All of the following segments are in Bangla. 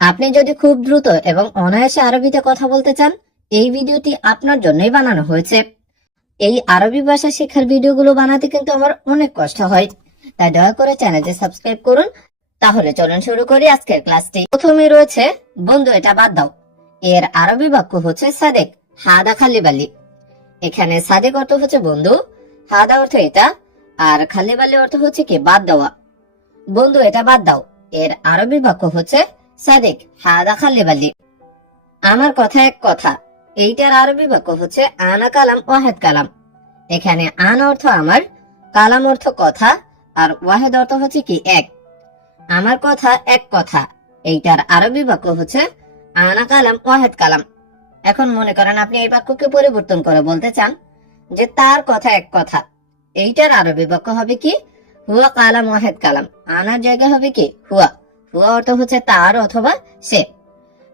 আপনি যদি খুব দ্রুত এবং অনায়াসে আরবিতে কথা বলতে চান, এই ভিডিওটি আপনার জন্যই বানানো হয়েছে। এই আরবি ভাষা শেখার ভিডিওগুলো বানাতে কিন্তু আমার অনেক কষ্ট হয়, তাই দয়া করে চ্যানেলটি সাবস্ক্রাইব করুন। তাহলে চলুন শুরু করি আজকের ক্লাসটি। প্রথমে রয়েছে বন্ধু এটা বাদ দাও। এর আরবি বাক্য হচ্ছে সাদেক হাদা খালি বালি। এখানে সাদেক অর্থ হচ্ছে বন্ধু, হাদা অর্থ এটা, আর খালি বালি অর্থ হচ্ছে কি বাদ দেওয়া। বন্ধু এটা বাদ দাও এর আরবি বাক্য হচ্ছে সাদেক হাদা খালি বালি। আমার কথা এক কথা, এইটার আরবি বাক্য হচ্ছে আনা কালাম ওয়াহেদ কালাম। এখানে আন অর্থ আমার, কালাম অর্থ কথা, আর ওয়াহেদ অর্থ হচ্ছে কি এক। আমার কথা এক কথা, এইটার আরবি বাক্য হচ্ছে আনা কালাম ওয়াহেদ কালাম। এখন মনে করেন আপনি এই বাক্যকে পরিবর্তন করে বলতে চান যে তার কথা এক কথা, এইটার আরবি বাক্য হবে কি হুয়া কালাম ওয়াহেদ কালাম। আনার জায়গা হবে কি হুয়া। হুয়া অর্থ হচ্ছে তার অথবা সে।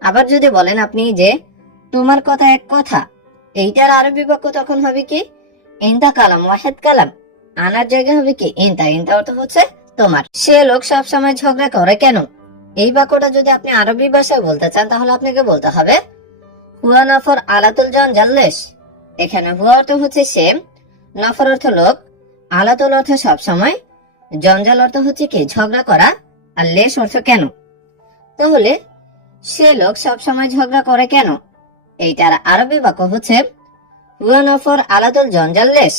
আবার যদি বলেন আপনি যে তোমার কথা এক কথা, এইটার আরবি বাক্য তখন হবে কি ইনতা কালাম ওয়াহেদ কালাম। আনার জায়গা হবে কি ইনতা। ইনতা অর্থ হচ্ছে তোমার। সে লোক সব সময় ঝগড়া করে কেন? এই বাক্যটা যদি আপনি আরবি ভাষায় বলতে চান তাহলে আপনাকে বলতে হবে হুয়া নফর আলাতুল জন জাল্লেশ। এখানে হুয়া অর্থ হচ্ছে সে, নফর অর্থ লোক, আলাতুল অর্থ সব সময়, জঞ্জাল অর্থ হচ্ছে কি ঝগড়া করা, আর লেশ অর্থ কেন। তাহলে সে লোক সব সময় ঝগড়া করে কেন, এইটার আরবি বাক্য হচ্ছে হুয়া নফর আলাতুল জঞ্জাল লেশ।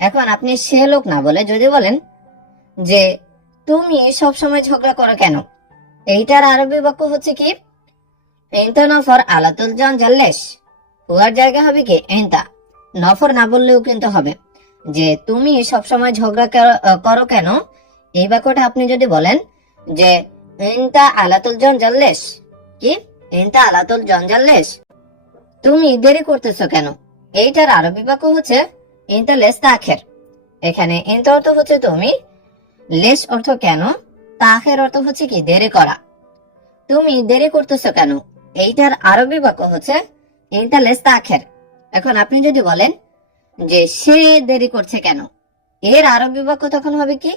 এখন আপনি সে লোক না বলে যদি বলেন যে তুমি সব সময় ঝগড়া করো কেন, এইটার আরবি বাক্য হচ্ছে কি ইনতা নফর আলাতুল জঞ্জাল লেশ। হুয়ার জায়গা হবে কি ইনতা। নফর না বললেও কিন্তু হবে যে তুমি সবসময় ঝগড়া করো কেন। এই বাক্যটা আপনি যদি বলেন যে ইনতা আলাতুল জঞ্জাল লেশ, কি ইনতা আলাতুল জঞ্জাল লেশ, তুমি দেরি করতেছো কেন, এইটার আরবি বাক্য হচ্ছে ইনতা লেস তাখের। এখানে ইনতা অর্থ হচ্ছে তুমি, লেস অর্থ কেন, তাখের অর্থ হচ্ছে কি দেরি করা। তুমি দেরি করতেছো কেন, এইটার আরবি বাক্য হচ্ছে ইনতা লেস তাখের। এখন আপনি যদি বলেন যে সে দেরি করছে কেন, এর আরবি বাক্য তখন হবে কি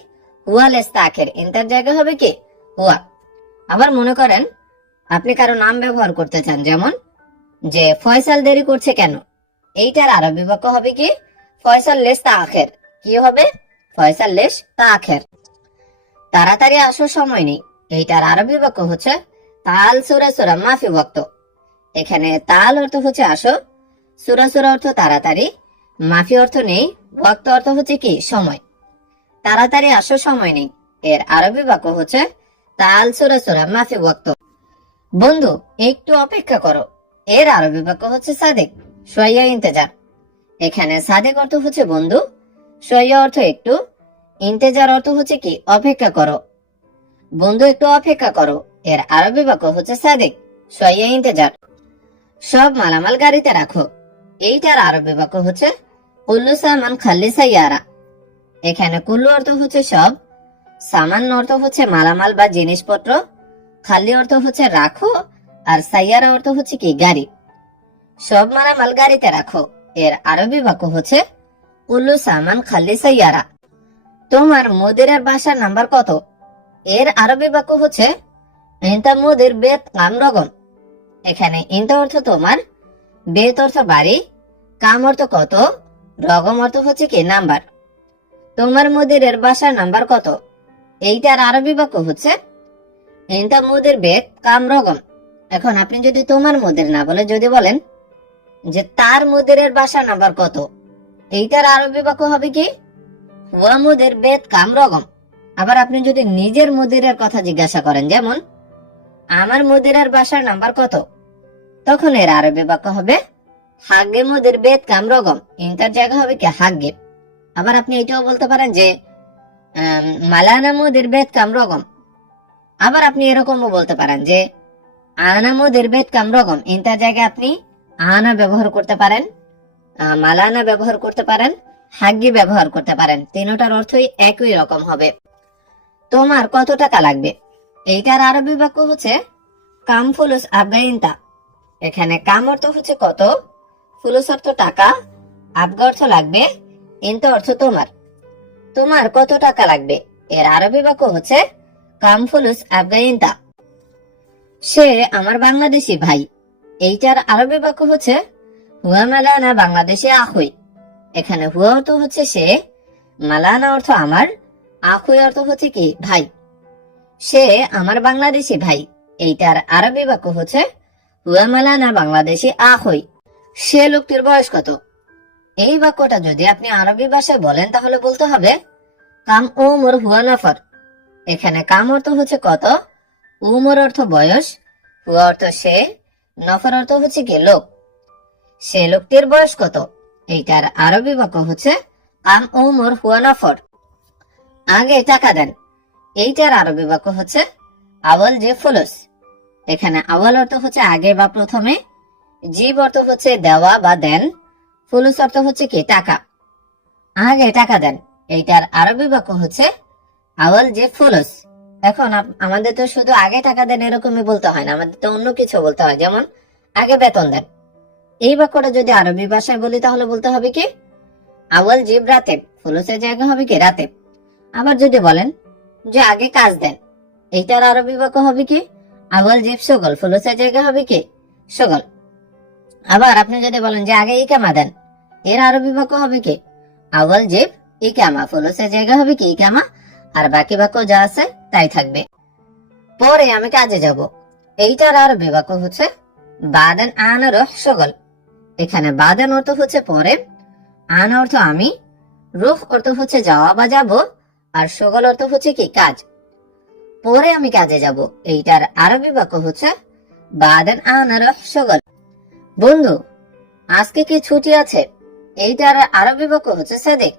হুয়া লেস তাখের। ইনতার জায়গা হবে কি হুয়া। আবার মনে করেন আপনি কারো নাম ব্যবহার করতে চান, যেমন যে ফয়সাল দেরি করছে কেন, এইটার আরবি বাক্য হবে কি ফয়সাল লেস তাখের। কি হবে ফয়সাল লেস তাখের। তাড়াতাড়ি আসো সময় নেই, এইটার আরবি বাক্য হচ্ছে তাল সুরা সুরা মাফি ওয়াক্ত। এখানে তাল অর্থ হচ্ছে আসো, সুরা সুরা অর্থ তাড়াতাড়ি, মাফি অর্থ নেই, ওয়াক্ত অর্থ হচ্ছে কি সময়। তাড়াতাড়ি আসো সময় নেই, এর আরবি বাক্য হচ্ছে তাল সুরা সুরা মাফি ওয়াক্ত। বন্ধু একটু অপেক্ষা করো, এর আরবি বাক্য হচ্ছে সাদেক শোয়া ইন্তেজার। এখানে সাদেক অর্থ হচ্ছে বন্ধু, শোয়া অর্থ একটু, ইন্তেজার অর্থ হচ্ছে কি অপেক্ষা করো। বন্ধু একটু অপেক্ষা করো, এর আরবি বাক্য হচ্ছে সাদেক শোয়া ইন্তেজার। সব মালামাল গাড়িতে রাখো, এইটার আরবি বাক্য হচ্ছে কুল্লু সামান খাল্লি সাইয়ারা। এখানে কুল্লু অর্থ হচ্ছে সব, সামান অর্থ হচ্ছে মালামাল বা জিনিসপত্র, খালি অর্থ হচ্ছে রাখো, আর সাইয়ারা অর্থ হচ্ছে কি গাড়ি। সব মালামাল গাড়িতে রাখো, এর আরবি বাক্য হচ্ছে কুল্লু সামান খাল্লি সাইয়ারা। তোমার মুদিরের বাসার নাম্বার কত, এর আরবি বাক্য হচ্ছে ইনতা মুদির বেত কাম রগম। এখানে ইনতা অর্থ তোমার, বেত অর্থ বাড়ি, কাম অর্থ কত, রগম অর্থ হচ্ছে কি নাম্বার। তোমার মুদিরের বাসার নাম্বার কত, এইটার আরবি বাক্য হচ্ছে ইনতা মুদির বেত কাম রগম। এখন আপনি যদি তোমার মুদির না বলে যদি বলেন যে তার মুদিরের বাসার নাম্বার কত, এইটার আরবি বাক্য হবে কি হুয়া মুদির বেত কাম রগম। আবার আপনি যদি নিজের মুদিরের কথা জিজ্ঞাসা করেন, যেমন আমার মুদিরের বাসার নাম্বার কত, তখন এর আরবি বাক্য হবে হাগ্গে মুদির বেত কাম রগম। ইনতার জায়গা হবে কি হাগ্গে। আবার আপনি এটাও বলতে পারেন যে মালানা মুদির বেত কাম রগম। আবার আপনি এরকমও বলতে পারেন যে আনা মুদির বেত কাম রগম। ইনতার জায়গায় আপনি আনা ব্যবহার করতে পারেন, মালানা ব্যবহার করতে পারেন, হাগ্গি ব্যবহার করতে পারেন। তিনটার অর্থই একই রকম হবে। তোমার কত টাকা লাগবে, এইটার আরবি বাক্য হচ্ছে কাম ফুলুস আবগা ইনতা। এখানে কাম অর্থ হচ্ছে কত, ফুলুস অর্থ টাকা, আবগা অর্থ লাগবে, ইনতা অর্থ তোমার। তোমার কত টাকা লাগবে, এর আরবি বাক্য হচ্ছে কাম ফুলুস আবগা ইনতা। সে আমার বাংলাদেশি ভাই। এইটার আরবি বাক্য হচ্ছে হুয়া মালানা বাংলাদেশি আখুই। এখানে হুয়া অর্থ হচ্ছে সে, মালানা অর্থ আমার, আখুই অর্থ হচ্ছে কি ভাই। সে আমার বাংলাদেশি ভাই, এইটার আরবি বাক্য হচ্ছে হুয়া মালানা বাংলাদেশি আখুই। সে লোকটির বয়স কত? এই বাক্যটা যদি আপনি আরবি ভাষায় বলেন তাহলে বলতে হবে কাম উমর হুয়া নফর। এখানে কাম অর্থ হচ্ছে কত, উমর অর্থ বয়স, হুয়া অর্থ সে, নফর অর্থ হচ্ছে কি লোক। সে লোকটির বয়স কত? এইটার আরবি বাক্য হচ্ছে কাম উমর হুয়া নফর। আগে টাকা দেন। এইটার আরবি বাক্য হচ্ছে আওয়াল যে ফুলুস। এখানে আওয়াল অর্থ হচ্ছে আগে বা প্রথমে, জীব অর্থ হচ্ছে দেওয়া বা দেন, ফুলুস অর্থ হচ্ছে কি টাকা। আগে টাকা দেন, এইটার আরবি বাক্য হচ্ছে আওয়াল যে ফুলুস। এখন আমাদের তো শুধু আগে টাকা দেন এরকমই বলতে হয় না, আমাদের তো অন্য কিছু বলতে হয়, যেমন আগে বেতন দেন। এই বাক্যটা যদি আরবি ভাষায় বলি তাহলে বলতে হবে কি আওয়াল জিব রাতে, ফুলুসের জায়গা হবে কি রাতে। আবার যদি বলেন যে আগে কাজ দেন, এইটার আরবি বাক্য হবে কি আওয়াল জিব সগল, ফুলুসের জায়গা হবে কি সগল। আবার আপনি যদি বলেন যে আগে ইকামা দেন, এর আরবি বাক্য হবে কি আওয়াল জিব ইকামা, ফুলুসের জায়গা হবে কি ইকামা, আর বাকি বাক্য যা আছে তাই থাকবে। পরে আমি কাজে যাব, এইটার আরবি বাক্য হচ্ছে বাদেন আনা রহ সগল। এখানে বাদেন অর্থ হচ্ছে পরে, আন অর্থ আমি, রুহ অর্থ হচ্ছে যাওয়া বা যাব, আর সগল অর্থ হচ্ছে কি কাজ। পরে আমি কাজে যাব, এইটার আরবি বাক্য হচ্ছে বাদেন আনা রহ সগল। বন্ধু, আজকে কি ছুটি আছে? এইটার আরবি বাক্য হচ্ছে সাদিক।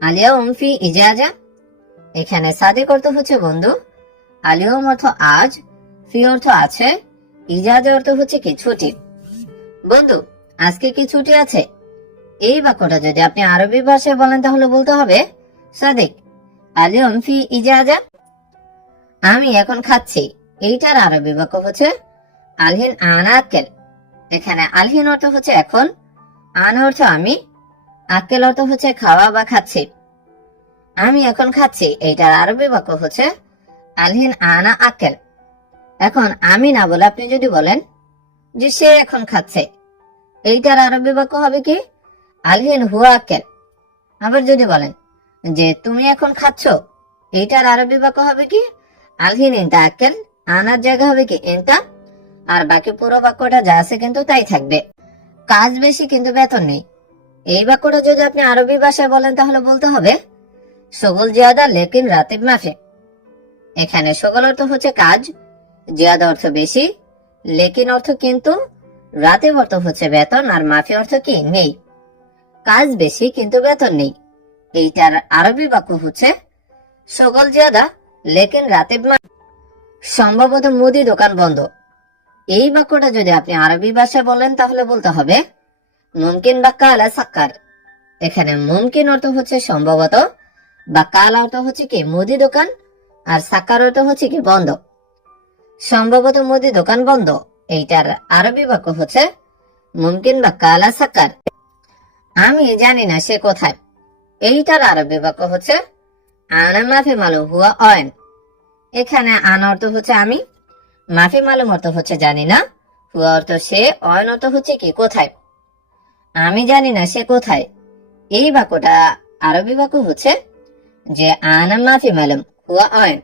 আলিয়াউম ফি ইজাজা। এখানে সাদিক অর্থ হচ্ছে বন্ধু, আলিয়ম অর্থ আজ, ফি অর্থ আছে, ইজাজা অর্থ হচ্ছে কি ছুটি। বন্ধু, আজকে কি ছুটি আছে? এই বাক্যটা যদি আপনি আরবি ভাষায় বলেন তাহলে বলতে হবে সাদিক আলিয়ম ফি ইজাজা। আমি এখন খাচ্ছি, এইটার আরবি বাক্য হচ্ছে আলহিন আনা আক্কেল। এখানে আলহিন অর্থ হচ্ছে এখন, আনা অর্থ আমি, আক্কেল অর্থ হচ্ছে খাওয়া বা খাচ্ছি। আমি এখন খাচ্ছি, এইটার আরবি বাক্য হচ্ছে আলহিন আনা আক্কেল। এখন আমি না বলে আপনি যদি বলেন যে সে এখন খাচ্ছে, এইটার আরবি বাক্য হবে কি আলহিন হুয়া আক্কেল। আবার যদি বলেন যে তুমি এখন খাচ্ছ, এইটার আরবি বাক্য হবে কি আলহিন ইনতা আক্কেল, আনার জায়গা হবে কি ইনতা, আর বাকি পুরো বাক্যটা যা আছে কিন্তু তাই থাকবে। কাজ বেশি কিন্তু বেতন নেই। এই বাক্যটা যদি আপনি আরবি ভাষায় বলেন তাহলে বলতে হবে সগল জিয়াদা লেকিন রাতিব মাফে। এখানে সগল অর্থ হচ্ছে কাজ, জিয়াদা অর্থ বেশি, লেকিন অর্থ কিন্তু, রাতিব অর্থ হচ্ছে বেতন, আর মাফি অর্থ কি নেই। কাজ বেশি কিন্তু বেতন নেই, এইটার আরবি বাক্য হচ্ছে সগল জিয়াদা লেকিন রাতিব মাফে। সম্ভবত মুদি দোকান বন্ধ। এই বাক্যটা যদি আপনি আরবি ভাষায় বলেন তাহলে বলতে হবে মুমকিন বা কালা সাক্কার। এখানে মুমকিন অর্থ হচ্ছে সম্ভবত, বা কালা অর্থ হচ্ছে কি মুদি দোকান, আর সাক্কার অর্থ হচ্ছে কি বন্ধ। সম্ভবত মুদি দোকান বন্ধ, এইটার আরবি বাক্য হচ্ছে মুমকিন বা কালা সাক্কার। আমি জানি না সে কোথায়। এইটার আরবি বাক্য হচ্ছে আনা মাফি মালুম হুয়া অয়ন। এখানে আনা অর্থ হচ্ছে আমি, মাফি মালুম অর্থ হচ্ছে জানি না, হুয়া অর্থ সে, অয়ন অর্থ হচ্ছে কি কোথায়। আমি জানি না সে কোথায়, এই বাক্যটা আরবি বাক্য হচ্ছে যে আনা মাফি মালুম হুয়া অয়ন।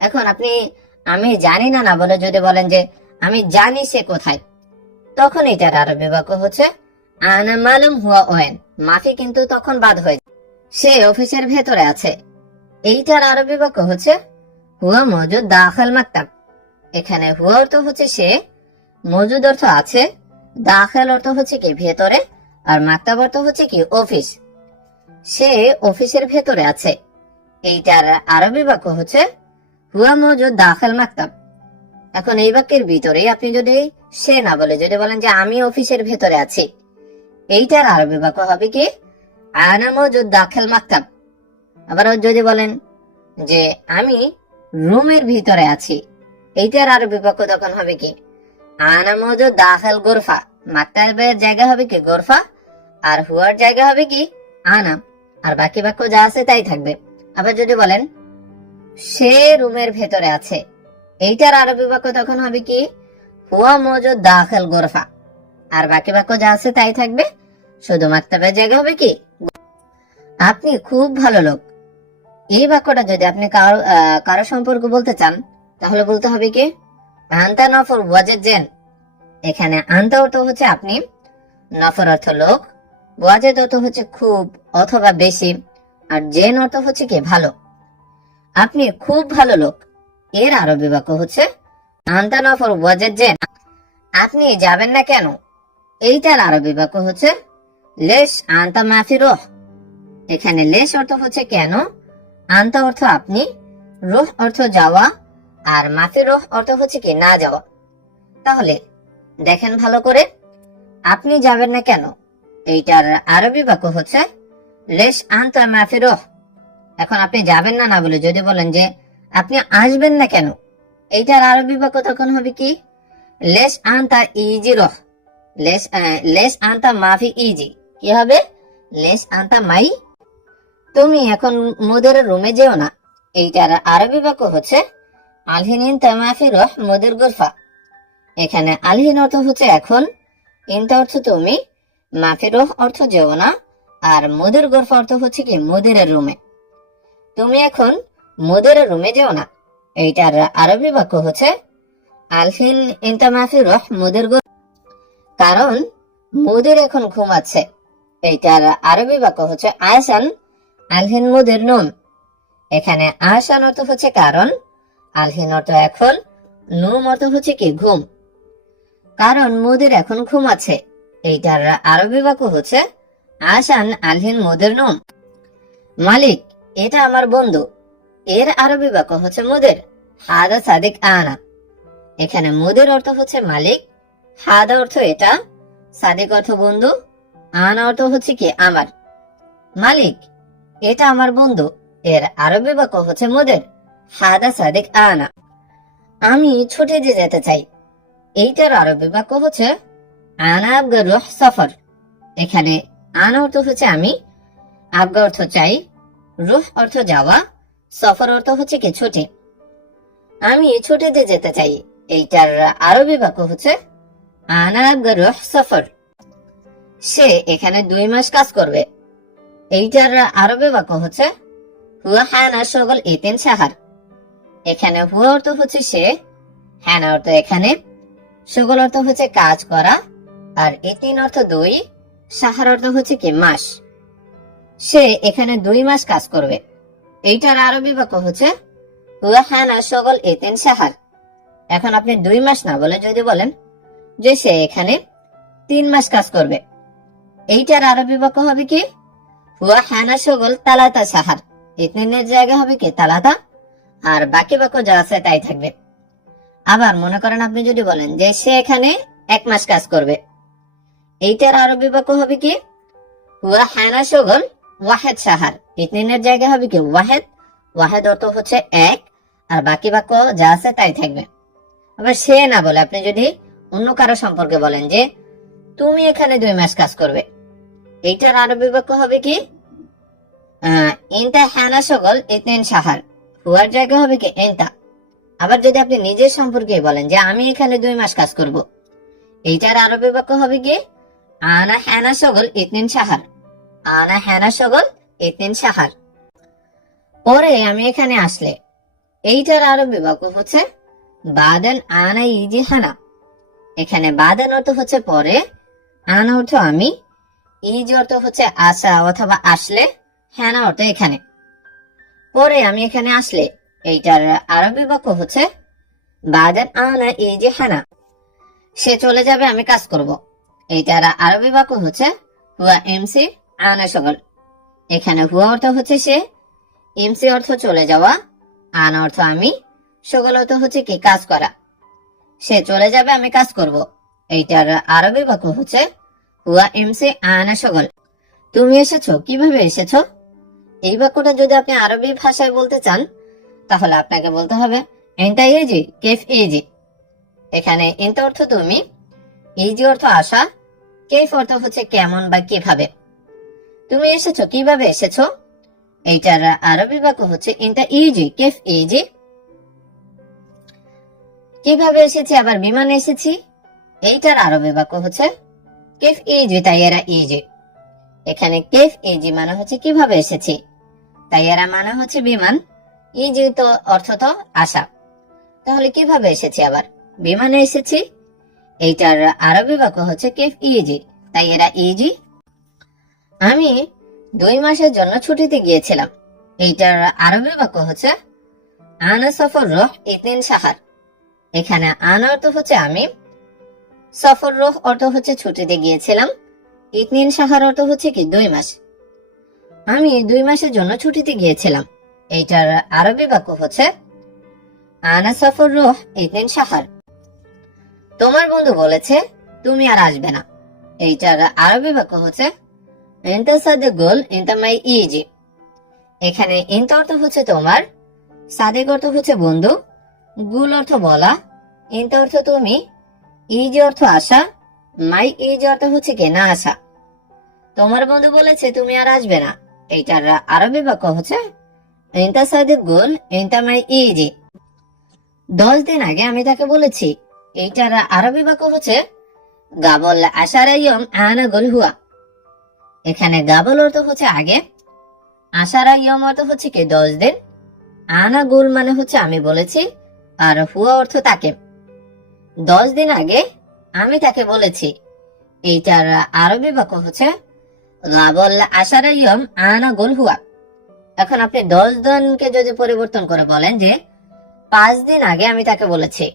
এখন আপনি আমি জানি না না বলে যদি বলেন যে আমি জানি সে কোথায়, তখন এটার আরবি বাক্য হচ্ছে আনা মালুম হুয়া অয়ন। মাফি কিন্তু তখন বাদ হয়ে যায়। সে অফিসের ভেতরে আছে, এইটার আরবি বাক্য হচ্ছে হুয়া মজুদ দাখিল মাকতাব। এখানে হুয়া অর্থ হচ্ছে সে, মজুদ অর্থ আছে, দাখিল অর্থ হচ্ছে কি ভেতরে, আর মাকতাব অর্থ হচ্ছে কি অফিস। সে অফিসের ভেতরে আছে, এইটার আরবি বাক্য হচ্ছে হুয়া মজুদ দাখিল মাকতাব। এখন এই বাক্যের ভিতরেই আপনি যদি সে না বলে যদি বলেন যে আমি অফিসের ভেতরে আছি, এইটার আরবি বাক্য হবে কি আনা মজুদ দাখিল মাকতাব। আবার যদি বলেন যে আমি রুমের ভিতরে আছি, এইটার আরবি বাক্য তখন হবে কি আনা মজুদ দাখিল গোরফা। মাকতাবের জায়গা হবে কি গোরফা, আর হুয়ার জায়গা হবে কি আনা, আর বাকি বাক্য যা আছে তাই থাকবে। আবার যদি বলেন সে রুমের ভেতরে আছে, এইটার আরবি বাক্য তখন হবে কি, হুয়া মজুদ দাখিল গোরফা। আর বাকি বাক্য যা আছে তাই থাকবে, শুধু মাকতাবের জায়গা হবে কি আপনি খুব ভালো লোক। এই বাক্যটা যদি আপনি কারো সম্পর্কে বলতে চান, তাহলে বলতে হবে কি, আন্তা নফর ওয়াজেদ জেন। এখানে আন্তা অর্থ হচ্ছে আপনি, নফর অর্থ লোক, ওয়াজেদ অর্থ হচ্ছে খুব অথবা বেশি, আর জেন অর্থ হচ্ছে কি ভালো। আপনি খুব ভালো লোক, এর আরবি বাক্য হচ্ছে আন্তা নফর ওয়াজেদ জেন। আপনি যাবেন না কেন, এইটার আরবি বাক্য হচ্ছে লেশ আন্তা মাফি রোহ। এখানে লেশ অর্থ হচ্ছে কেন, আন্তা অর্থ আপনি, রোহ অর্থ যাওয়া, আর মাফি রোহ অর্থ হচ্ছে কি না যাওয়া। তাহলে দেখেন ভালো করে, আপনি যাবেন না কেন, এইটার আরবি বাক্য হচ্ছে লেশ আন্তা মাফি রোহ। এখন আপনি যাবেন না না বলে যদি বলেন যে আপনি আসবেন না কেন, এইটার আরবি বাক্য তখন হবে কি, লেশ আন্তা ইজি রোহ। লেশ আন্তা মাফি ইজি কি হবে, লেশ আন্তা মাই। তুমি এখন মুদের রুমে যেও না, এইটার আরবি বাক্য হচ্ছে আলহিন ইনতা মাফি রোহ মুদের গুরফা। এখানে আলহিন অর্থ হচ্ছে এখন, ইনতা অর্থ তুমি, মাফি রোহ অর্থ যেও না, আর মুদের গুরফা অর্থ হচ্ছে কি মুদের রুমে। তুমি এখন মুদের রুমে যেও না, এইটার আরবি বাক্য হচ্ছে আলহিন ইনতা মাফি রোহ মুদের গুরফা। কারণ মুদের এখন ঘুমাচ্ছে, এইটার আরবি বাক্য হচ্ছে আয়সান আলহিন মুদের নুম। এখানে আহসান অর্থ হচ্ছে কারণ, আলহিন অর্থ এখন, নুম অর্থ হচ্ছে কি ঘুম। কারণ মুদের এখন ঘুমাচ্ছে, এইটার আরবি বাক্য হচ্ছে আহসান আলহিন মুদের নুম। মালিক এটা আমার বন্ধু, এর আরবি বাক্য হচ্ছে মুদের হাদা সাদিক আনা। এখানে মুদের অর্থ হচ্ছে মালিক, হাদা অর্থ এটা, সাদিক অর্থ বন্ধু, আনা অর্থ হচ্ছে কি আমার। মালিক এটা আমার বন্ধু, এর আরবি বাক্য হচ্ছে মুদের হাদা সাদিক আনা। আমি ছুটে যেতে চাই, এইটার আরবি বাক্য হচ্ছে আনা আবগা রুহ সফর। এখানে আনা অর্থ হচ্ছে আমি, আবগা অর্থ চাই, রুহ অর্থ যাওয়া, সফর অর্থ হচ্ছে কি ছুটি। আমি ছুটে যেতে চাই, এইটার আরবি বাক্য হচ্ছে আনা আবগা রুহ সফর। সে এখানে 2 মাস কাজ করবে, এইটার আরবি বাক্য হচ্ছে হুয়া হানা শগল ইতিন সাহার। এখানে হুয়া অর্থ হচ্ছে সে, হানা অর্থ এখানে, শগল অর্থ হচ্ছে কাজ করা, আর ইতিন অর্থ 2, সাহার অর্থ হচ্ছে কি মাস। সে এখানে 2 মাস কাজ করবে, এইটার আরবি বাক্য হচ্ছে হুয়া হানা শগল ইতিন সাহার। এখন আপনি 2 মাস না বলে যদি বলেন যে সে এখানে 3 মাস কাজ করবে, এইটার আরবি বাক্য হবে কি হুয়া হানা শগল তালাতা সাহার। ইতনিনের জায়গা হবে কি তালাতা, আর বাকি বাক্য যা আছে তাই থাকবে। আবার মনে করেন আপনি যদি বলেন যে সে এখানে 1 মাস কাজ করবে, এইটার আরবি বাক্য হবে কি হুয়া হানা শগল ওয়াহেদ সাহার। ইতনিনের জায়গা হবে কি ওয়াহেদ, ওয়াহেদ অর্থ হচ্ছে 1, আর বাকি বাক্য যা আছে তাই থাকবে। আবার সে না বলে আপনি যদি অন্য কারো সম্পর্কে বলেন যে তুমি এখানে 2 মাস কাজ করবে, এইটার আরবি বাক্য হবে কি ইনতা হানা শগল ইতনিন সাহার। হুয়ার জায়গা হবে কি ইনতা। আবার যদি আপনি নিজের সম্পর্কে বলেন যে আমি এখানে 2 মাস কাজ করব, এইটার আরবি বাক্য হবে কি আনা হানা শগল ইতনিন সাহার। আনা হানা শগল ইতনিন সাহার। পরে আমি এখানে আসলে, এইটার আরবি বাক্য হচ্ছে বাদেন আনা ইজি হানা। এখানে বাদেন অর্থ হচ্ছে পরে, আনা অর্থ আমি, ইজ অর্থ হচ্ছে আসা অথবা আসলে, হানা অর্থ এখানে। পরে আমি এখানে আসলে, এইটার আরবি বাক্য হচ্ছে বাদেন আনা ইজি হানা। সে চলে যাবে আমি কাজ করব, এইটার আরবি বাক্য হচ্ছে হুয়া এমসি আনা শগল। এখানে হুয়া অর্থ হচ্ছে সে, এমসি অর্থ চলে যাওয়া, আনা অর্থ আমি, শগল অর্থ হচ্ছে কি কাজ করা। সে চলে যাবে আমি কাজ করব, এইটার আরবি বাক্য হচ্ছে হুয়া এমসি আনা শগল। তুমি এসেছো, কিভাবে এসেছো? এই বাক্যটা যদি আপনি আরবি ভাষায় বলতে চান, তাহলে আপনাকে বলতে হবে এনতা ইজি কেফ ইজি। এখানে এনতা অর্থ তুমি, ইজি অর্থ আসা, কেফ অর্থ হচ্ছে কেমন বা কিভাবে। তুমি এসেছো, কিভাবে এসেছো? এইটার আরবি বাক্য হচ্ছে এনতা ইজি কেফ ইজি। কিভাবে এসেছি আবার বিমানে এসেছি, এইটার আরবি বাক্য হচ্ছে কিফ ইজি তাইয়ারা ইজি। এখানে কিফ ইজি মানে হচ্ছে কিভাবে এসেছি, তাইয়ারা মানে হচ্ছে বিমান, ইজি তো অর্থ তো আসা। তাহলে কিভাবে এসেছি আবার বিমানে এসেছি, এইটার আরবি বাক্য হচ্ছে কিফ ইজি তাইয়ারা ইজি। আমি 2 মাসের জন্য ছুটিতে গিয়েছিলাম, এইটার আরবি বাক্য হচ্ছে আনা সফর রহ ইতিন সাহার। এখানে আনা অর্থ হচ্ছে আমি, সফর রহ অর্থ হচ্ছে ছুটিতে গিয়েছিলাম, ইতনিন সাহার অর্থ হচ্ছে কি 2 মাস। আমি 2 মাসের জন্য ছুটিতে গিয়েছিলাম, এইটার আরবি বাক্য হচ্ছে আনা সফর রহ ইতনিন সাহার। তোমার বন্ধু বলেছে তুমি আর আসবে না, এইটার আরবি বাক্য হচ্ছে ইনতা সাদেকুল ইনতা মাই ইজি। এখানে ইনতা অর্থ হচ্ছে তোমার, সাদেক অর্থ হচ্ছে বন্ধু, গুল অর্থ বলা, ইনতা অর্থ তুমি, ইজি অর্থ আসা, মাই ইজি অর্থ হচ্ছে কি না আসা। তোমার বন্ধু বলেছে তুমি আর আসবে না, এইটার আরবি বাক্য হচ্ছে ইনতা সাদেকুল ইনতা মাই ইজি। 10 দিন আগে আমি তাকে বলেছি, এইটার আরবি বাক্য হচ্ছে গাবল আশারা ইয়ম আনা গুল হুয়া। এখানে গাবল অর্থ হচ্ছে আগে, আশারা ইয়ম অর্থ হচ্ছে কি 10 দিন, আনা গুল মানে হচ্ছে আমি বলেছি, আর হুয়া অর্থ তাকে। 10 দিন আগে আমি তাকে বলেছি, এইটার আরবি বাক্য হচ্ছে গাবল আশারা ইয়ম আনা গুল হুয়া। এখন আপনি 10 দিনকে যদি পরিবর্তন করে বলেন যে 5 দিন আগে আমি তাকে বলেছি,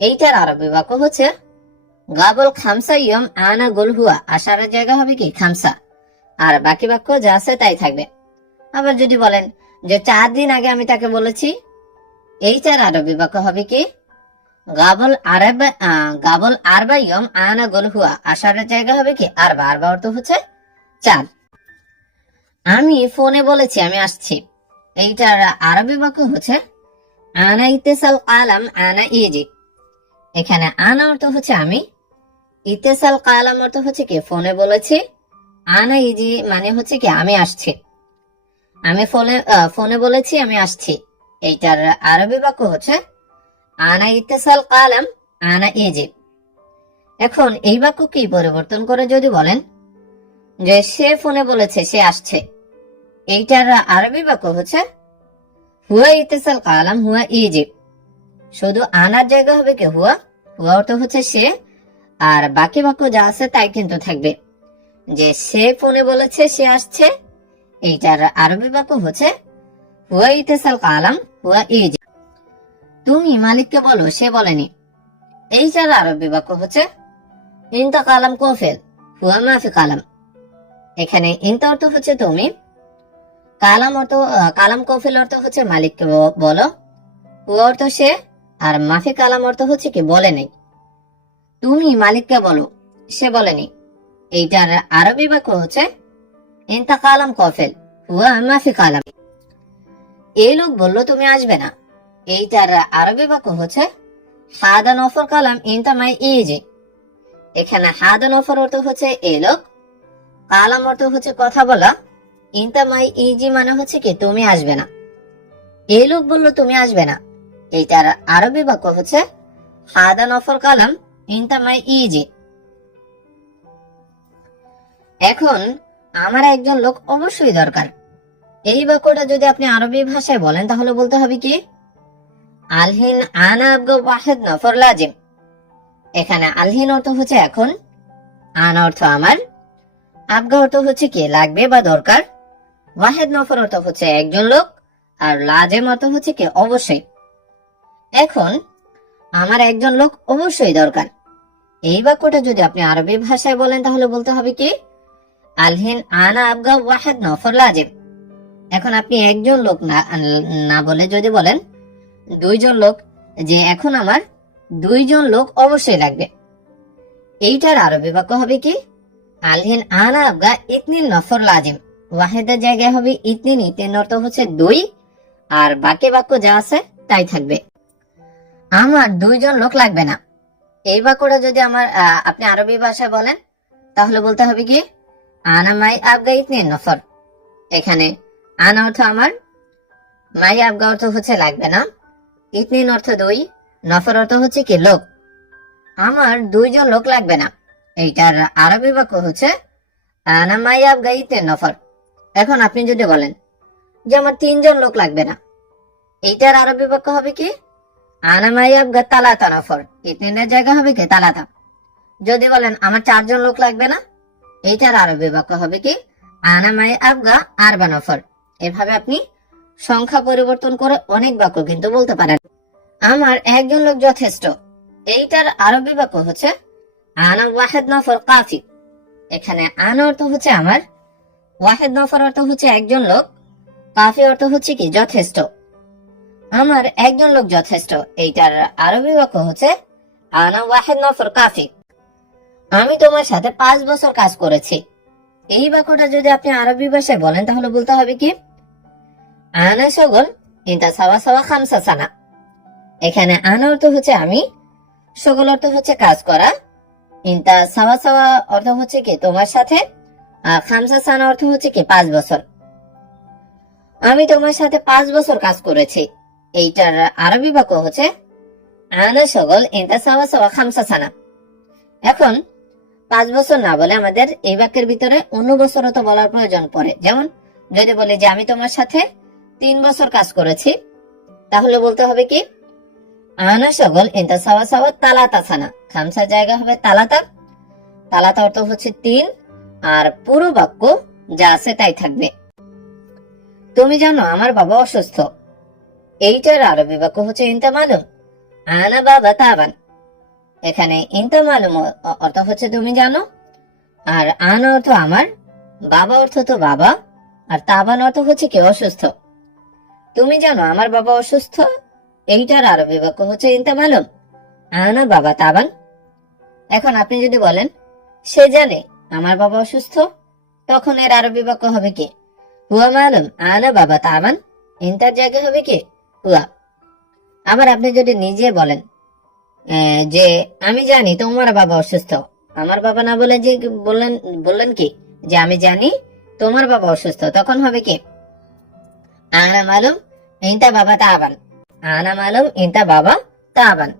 এইটার আরবি বাক্য হচ্ছে গাবল খামসা ইয়ম আনা গুল হুয়া। আশারের জায়গা হবে কি খামসা, আর বাকি বাক্য যা আছে তাই থাকবে। আবার যদি বলেন যে 4 দিন আগে আমি তাকে বলেছি, এইটার আরবি বাক্য হবে কি গাবল আরবা ইয়ম আনা গুল হুয়া। আশারের জায়গা হবে কি আরবা, আরবা অর্থ হচ্ছে 4। আমি ফোনে বলেছি আমি আসছি, এইটার আরবি বাক্য হচ্ছে আনা ইত্তেসাল কালাম আনা ইজি। এখানে আনা অর্থ হচ্ছে আমি, ইত্তেসাল কালাম অর্থ হচ্ছে কি ফোনে বলেছি, আনা ইজি মানে হচ্ছে কি আমি আসছি। আমি ফোনে বলেছি আমি আসছি, এইটার আরবি বাক্য হচ্ছে আনা ইত্তেসাল কালাম আনা ইজি। এখন এই বাক্য কি পরিবর্তন করে যদি বলেন যে সে ফোনে বলেছে সে আসছে, এইটার আরবি বাক্য হচ্ছে হুয়া ইত্তেসাল কালাম হুয়া ইজি। শুধু আনার জায়গা হবে কি হুয়া, হুয়া অর্থ হচ্ছে সে, আর বাকি বাক্য যা আছে তাই কিন্তু থাকবে। যে সে ফোনে বলেছে সে আসছে, এইটার আরবি বাক্য হচ্ছে হুয়া ইত্তেসাল কালাম হুয়া ইজি। তুমি মালিককে বলো সে বলেনি, এইটার আরবি বাক্য হচ্ছে ইনতা কালাম কফেল হুয়া মাফি কালাম। এখানে ইনতা অর্থ হচ্ছে তুমি, কালাম কফিল অর্থ হচ্ছে মালিককে বলো, হুয়া অর্থ সে, আর মাফি কালাম অর্থ হচ্ছে কি বলে নেই। তুমি মালিককে বলো সে বলেনি, এইটার আরবি বাক্য হচ্ছে ইনতা কালাম কফেল হুয়া মাফি কালাম। এই লোক বললো তুমি আসবে না, এইটার আরবি বাক্য হচ্ছে হাদা নফর কালাম ইনতা মাই ইজি। এখানে হাদা নফর অর্থ হচ্ছে এই লোক, কালাম অর্থ হচ্ছে কথা বলা, ইনতা মাই ইজি মানে হচ্ছে কি তুমি আসবে না। এই লোক বললো তুমি আসবে না, এইটার আরবি বাক্য হচ্ছে হাদা নফর কালাম ইনতা মাই ইজি। এখন আমার একজন লোক অবশ্যই দরকার, এই বাক্যটা যদি আপনি আরবি ভাষায় বলেন তাহলে বলতে হবে কি আলহিন আনা আবগা ওয়াহিদ নফর লাজিম। এখানে আলহিন অর্থ হচ্ছে এখন, আনা অর্থ আমার, আবগা অর্থ হচ্ছে কি লাগবে বা দরকার, ওয়াহিদ নফর অর্থ হচ্ছে একজন লোক, আর লাজিম অর্থ হচ্ছে কি অবশ্যই। এখন আমার একজন লোক অবশ্যই দরকার, এই বাক্যটা যদি আপনি আরবি ভাষায় বলেন তাহলে বলতে হবে কি আলহিন আনা আবগা ওয়াহিদ নফর লাজিম। এখন আপনি একজন লোক না বলে যদি বলেন 2 জন লোক, যে এখন আমার 2 জন লোক অবশ্যই লাগবে, এইটার আরবি বাক্য হবে কি আলহিন আনা আবগা ইতনিন নফর লাজিম। ওয়াহিদের জায়গায় হবে ইতনিন, ইতনিন অর্থ হচ্ছে 2, আর বাকি বাক্য যা আছে তাই থাকবে। আমার 2 জন লোক লাগবে না, এই বাক্যটা যদি আপনি আরবি ভাষায় বলেন তাহলে বলতে হবে কি আনা মাই আবগা ইতনিন নফর। এখানে আনা অর্থ আমার, মাই আবগা অর্থ হচ্ছে লাগবে না, ইতনিন অর্থ 2, নফর অর্থ হচ্ছে কি লোক। আমার 2 জন লোক লাগবে না, এইটার আরবি বাক্য হচ্ছে আনা মা ইয়াবগা ইতনে নফর। এখন আপনি যদি বলেন যে আমার 3 জন লোক লাগবে না, এইটার আরবি বাক্য হবে কি আনা মা ইয়াবগা তালাতা নফর, ইতনের জায়গা হবে কি তালাতা। যদি বলেন আমার 4 জন লোক লাগবে না, এইটার আরবি বাক্য হবে কি আনা মা ইয়াবগা আরবা নফর। এভাবে আপনি সংখ্যা পরিবর্তন করে অনেক বাক্য কিন্তু বলতে পারেন। আমার 1 জন লোক যথেষ্ট, এইটার আরবি বাক্য হচ্ছে আনা ওয়াহিদ নফর কাফি। এখানে আনা অর্থ হচ্ছে আমার, ওয়াহিদ নফর অর্থ হচ্ছে 1 জন লোক, কাফি অর্থ হচ্ছে কি যথেষ্ট। আমার 1 জন লোক যথেষ্ট, এইটার আরবি বাক্য হচ্ছে আনা ওয়াহিদ নফর কাফি। আমি তোমার সাথে 5 বছর কাজ করেছি, এই বাক্যটা যদি আপনি আরবি ভাষায় বলেন তাহলে বলতে হবে কি আনা শগল ইনতা সাওয়া সাওয়া খামসা সানা। এখানে আনা অর্থ হচ্ছে আমি, শগল অর্থ হচ্ছে কাজ করা, ইনতা সাওয়া সাওয়া অর্থ হচ্ছে কি তোমার সাথে, আর খামসা সানা অর্থ হচ্ছে কি 5 বছর। আমি তোমার সাথে 5 বছর কাজ করেছি, এইটার আরবি বাক্য হচ্ছে আনা শগল ইনতা সাওয়া সাওয়া খামসা সানা। এখন 5 বছর না বলে আমাদের এই বাক্যের ভিতরে অন্য বছরও তো বলার প্রয়োজন পড়ে। যেমন যদি বলি যে আমি তোমার সাথে 3 বছর কাজ করেছি, তাহলে বলতে হবে কি আনা শগল ইনতা সাওয়া সাওয়া তালাতা সানা। খামসার জায়গা হবে তালাতা, তালাতা অর্থ হচ্ছে 3, আর পুরো বাক্য যা আছে তাই থাকবে। তুমি জানো আমার বাবা অসুস্থ, এইটার আরবি বাক্য হচ্ছে ইনতা মালুম আনা বাবা তাবান। এখানে ইনতা মালুম অর্থ হচ্ছে তুমি জানো, আর আনা অর্থ আমার, বাবা অর্থ তো বাবা, আর তাবান অর্থ হচ্ছে কি অসুস্থ। তুমি জানো আমার বাবা অসুস্থ, এইটার আরবি বাক্য হচ্ছে ইনতা মালুম আনা বাবা তাবান। এখন আপনি যদি বলেন সে জানে আমার বাবা অসুস্থ, তখন এর আরবি বাক্য হবে কি হুয়া মালুম আনা বাবা তাবান, ইনতার জায়গা হবে কি হুয়া। আবার আপনি যদি নিজে বলেন যে আমি জানি তোমার বাবা অসুস্থ, আমার বাবা না বলে যে বললেন কি যে আমি জানি তোমার বাবা অসুস্থ, তখন হবে কি আনা মালুম ইনতা বাবা তাবান, আনা মালুম ইনতা বাবা তাবান।